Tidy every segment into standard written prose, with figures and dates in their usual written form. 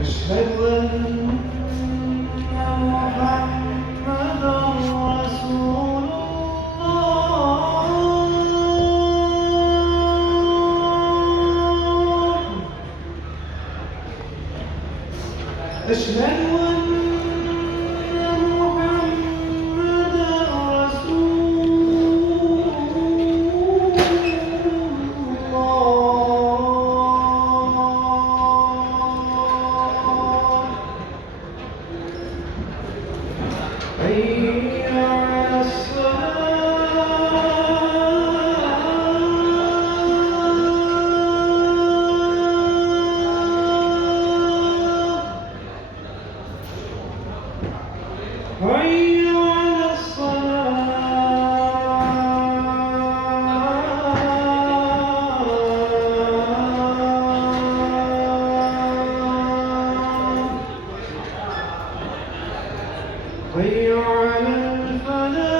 أشهد أن محمدًا رسول الله. أشهد أن محمدًا رسول الله. حي على الصلاة. حي على الصلاة. حي على الفلاح.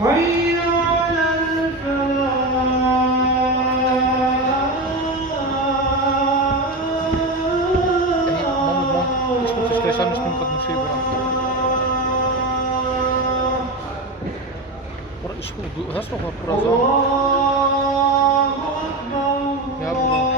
حي على Ich rufe dich gleich an, ich bin gerade im Februar. Bruder, du hörst doch was, Bruder, so. الله أكبر. Ja, Bruder.